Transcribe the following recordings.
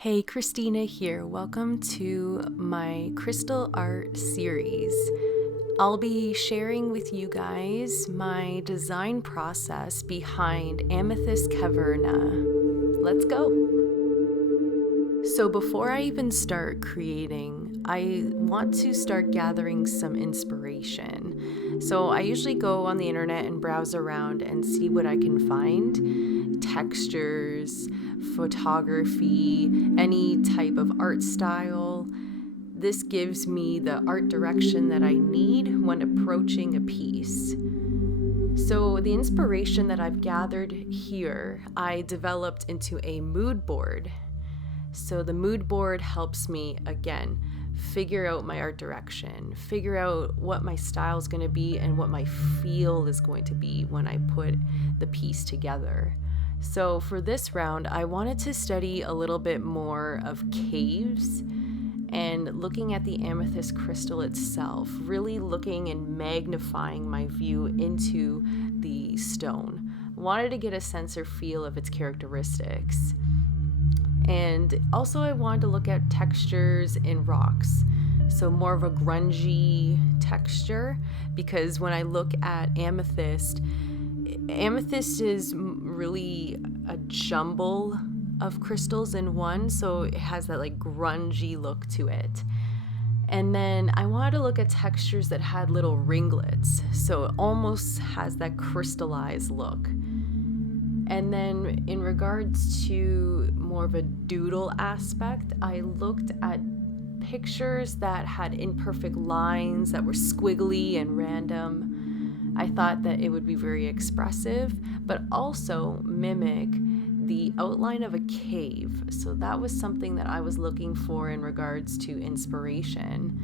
Hey, Christina here. Welcome to my crystal art series. I'll be sharing with you guys my design process behind Amethyst Caverna. Let's go. So before I even start creating, I want to start gathering some inspiration. So I usually go on the internet and browse around and see what I can find. Textures, photography, any type of art style. This gives me the art direction that I need when approaching a piece. So the inspiration that I've gathered here, I developed into a mood board. So the mood board helps me, again, figure out my art direction, figure out what my style is going to be and what my feel is going to be when I put the piece together. So for this round, I wanted to study a little bit more of caves and looking at the amethyst crystal itself, really looking and magnifying my view into the stone. I wanted to get a sense or feel of its characteristics. And also I wanted to look at textures in rocks. So more of a grungy texture, because when I look at amethyst is really a jumble of crystals in one, so it has that like grungy look to it. And then I wanted to look at textures that had little ringlets, so it almost has that crystallized look. And then in regards to more of a doodle aspect, I looked at pictures that had imperfect lines that were squiggly and random. I thought that it would be very expressive, but also mimic the outline of a cave. So that was something that I was looking for in regards to inspiration.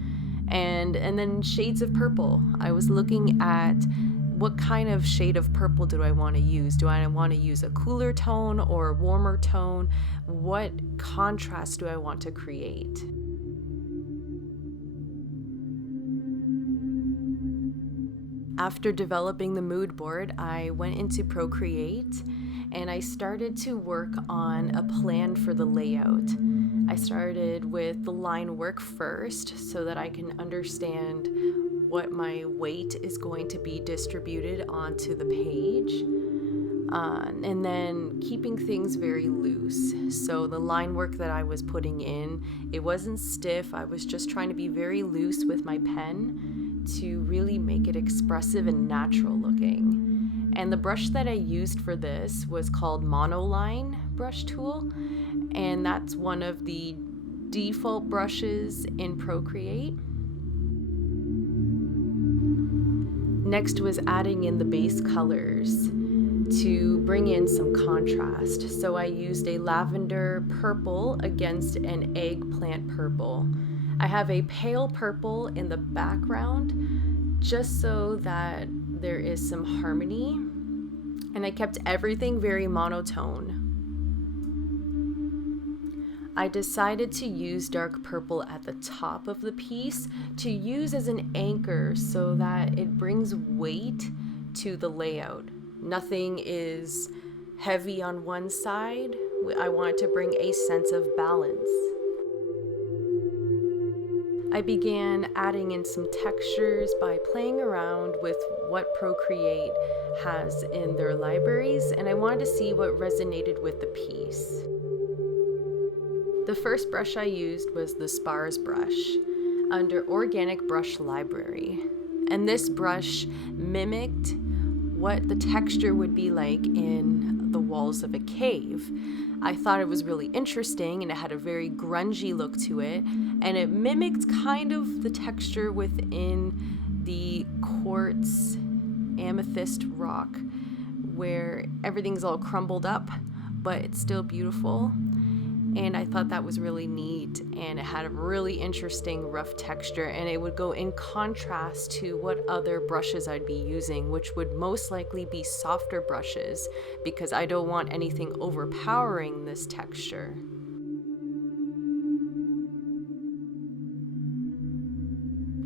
And then shades of purple. I was looking at what kind of shade of purple do I want to use? Do I want to use a cooler tone or a warmer tone? What contrast do I want to create? After developing the mood board, I went into Procreate and I started to work on a plan for the layout. I started with the line work first so that I can understand what my weight is going to be distributed onto the page, and then keeping things very loose. So the line work that I was putting in, it wasn't stiff. I was just trying to be very loose with my pen to really make it expressive and natural looking. And the brush that I used for this was called Monoline brush tool, and that's one of the default brushes in Procreate. Next was adding in the base colors to bring in some contrast. So I used a lavender purple against an eggplant purple. I have a pale purple in the background just so that there is some harmony. And I kept everything very monotone. I decided to use dark purple at the top of the piece to use as an anchor so that it brings weight to the layout. Nothing is heavy on one side. I wanted to bring a sense of balance. I began adding in some textures by playing around with what Procreate has in their libraries, and I wanted to see what resonated with the piece. The first brush I used was the Spars brush under Organic Brush Library. And this brush mimicked what the texture would be like in the walls of a cave. I thought it was really interesting and it had a very grungy look to it, and it mimicked kind of the texture within the quartz amethyst rock where everything's all crumbled up, but it's still beautiful. And I thought that was really neat, and it had a really interesting rough texture, and it would go in contrast to what other brushes I'd be using, which would most likely be softer brushes because I don't want anything overpowering this texture.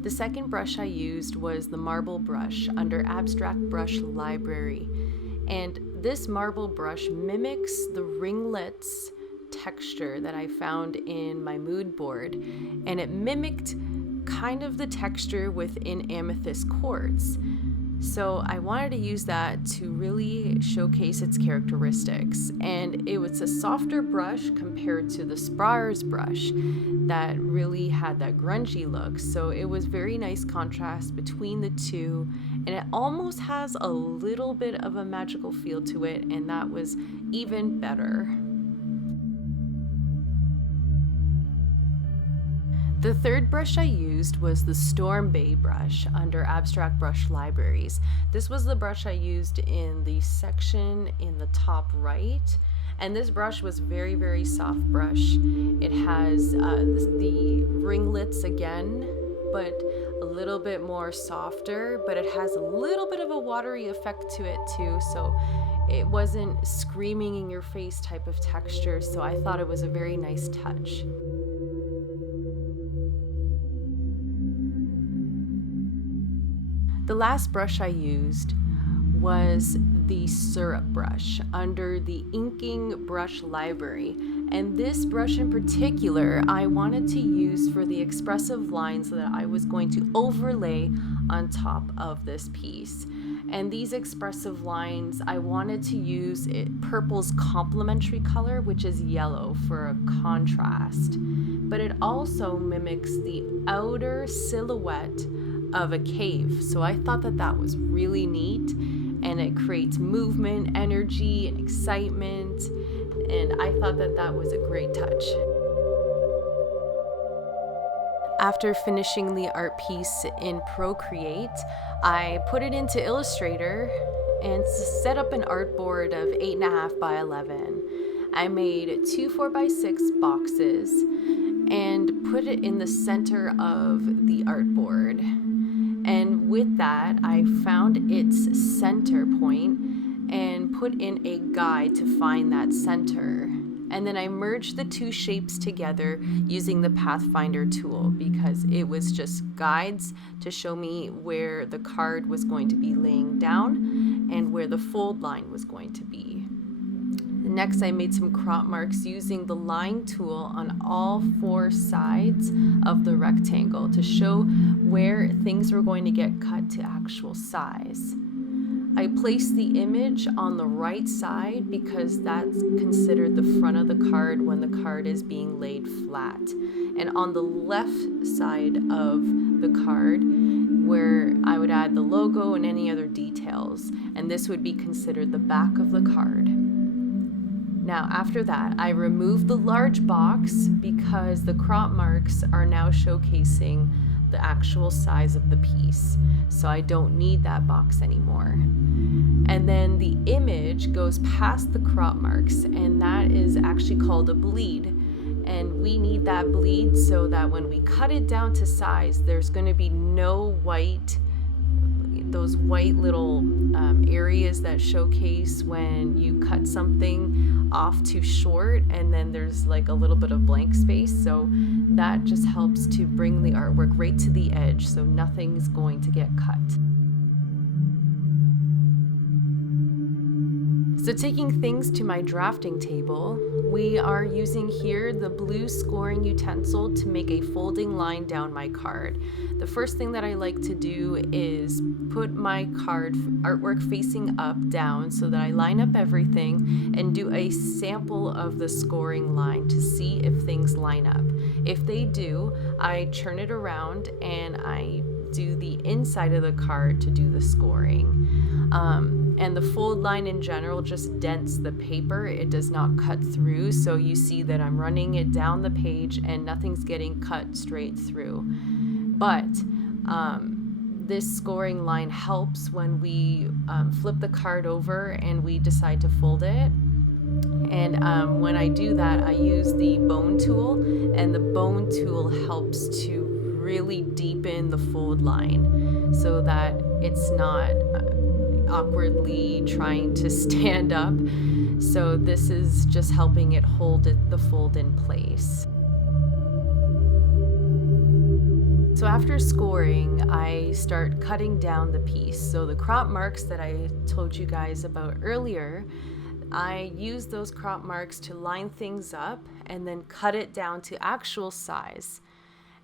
The second brush I used was the marble brush under Abstract Brush Library, and this marble brush mimics the ringlets texture that I found in my mood board, and it mimicked kind of the texture within amethyst quartz. So I wanted to use that to really showcase its characteristics. And it was a softer brush compared to the Sprars brush that really had that grungy look. So it was very nice contrast between the two. And it almost has a little bit of a magical feel to it. And that was even better. The third brush I used was the Storm Bay brush under Abstract Brush Libraries. This was the brush I used in the section in the top right. And this brush was very, very soft brush. It has the ringlets again, but a little bit more softer, but it has a little bit of a watery effect to it too. So it wasn't screaming in your face type of texture. So I thought it was a very nice touch. The last brush I used was the syrup brush under the inking brush library. And this brush in particular, I wanted to use for the expressive lines that I was going to overlay on top of this piece. And these expressive lines, I wanted to use purple's complementary color, which is yellow, for a contrast. But it also mimics the outer silhouette of a cave. So I thought that that was really neat, and it creates movement, energy, and excitement. And I thought that that was a great touch. After finishing the art piece in Procreate, I put it into Illustrator and set up an artboard of 8.5 by 11. I made 2 4x6 boxes and put it in the center of the artboard. And with that, I found its center point and put in a guide to find that center. And then I merged the two shapes together using the Pathfinder tool, because it was just guides to show me where the card was going to be laying down and where the fold line was going to be. Next, I made some crop marks using the line tool on all 4 sides of the rectangle to show where things were going to get cut to actual size. I placed the image on the right side because that's considered the front of the card when the card is being laid flat. And on the left side of the card, where I would add the logo and any other details, and this would be considered the back of the card. Now, after that, I removed the large box because the crop marks are now showcasing the actual size of the piece. So I don't need that box anymore. And then the image goes past the crop marks, and that is actually called a bleed. And we need that bleed so that when we cut it down to size, there's going to be no white, those white little areas that showcase when you cut something off too short, and then there's like a little bit of blank space. So that just helps to bring the artwork right to the edge, so nothing's going to get cut. So taking things to my drafting table, we are using here the blue scoring utensil to make a folding line down my card. The first thing that I like to do is put my card artwork facing up, down, so that I line up everything and do a sample of the scoring line to see if things line up. If they do, I turn it around and I do the inside of the card to do the scoring. And the fold line in general just dents the paper. It does not cut through, so you see that I'm running it down the page and nothing's getting cut straight through. But this scoring line helps when we flip the card over and we decide to fold it. And when I do that, I use the bone tool, and the bone tool helps to really deepen the fold line so that it's not awkwardly trying to stand up. So this is just helping it hold the fold in place. So after scoring, I start cutting down the piece. So the crop marks that I told you guys about earlier, I used those crop marks to line things up and then cut it down to actual size.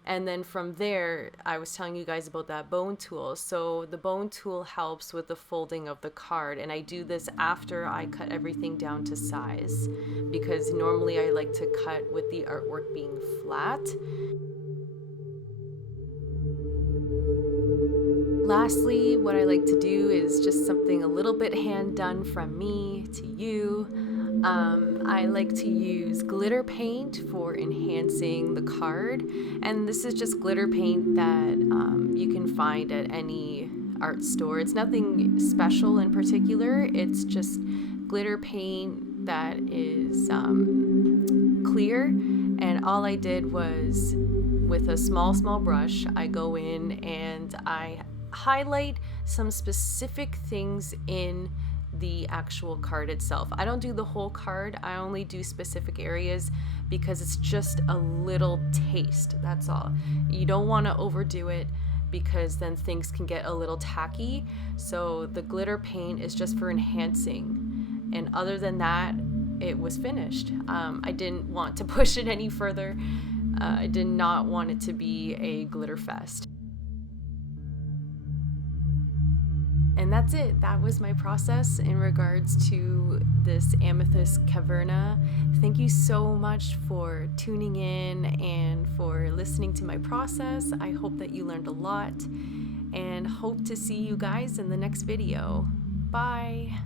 And then from there, I was telling you guys about that bone tool. So the bone tool helps with the folding of the card. And I do this after I cut everything down to size, because normally I like to cut with the artwork being flat. Lastly, what I like to do is just something a little bit hand done from me to you. I like to use glitter paint for enhancing the card, and this is just glitter paint that you can find at any art store. It's nothing special in particular, it's just glitter paint that is clear, and all I did was, with a small brush, I go in and I highlight some specific things in the actual card itself. I don't do the whole card, I only do specific areas because it's just a little taste, that's all. You don't want to overdo it because then things can get a little tacky. So the glitter paint is just for enhancing, and other than that, it was finished. I didn't want to push it any further. I did not want it to be a glitter fest. And that's it. That was my process in regards to this Amethyst Caverna. Thank you so much for tuning in and for listening to my process. I hope that you learned a lot, and hope to see you guys in the next video. Bye.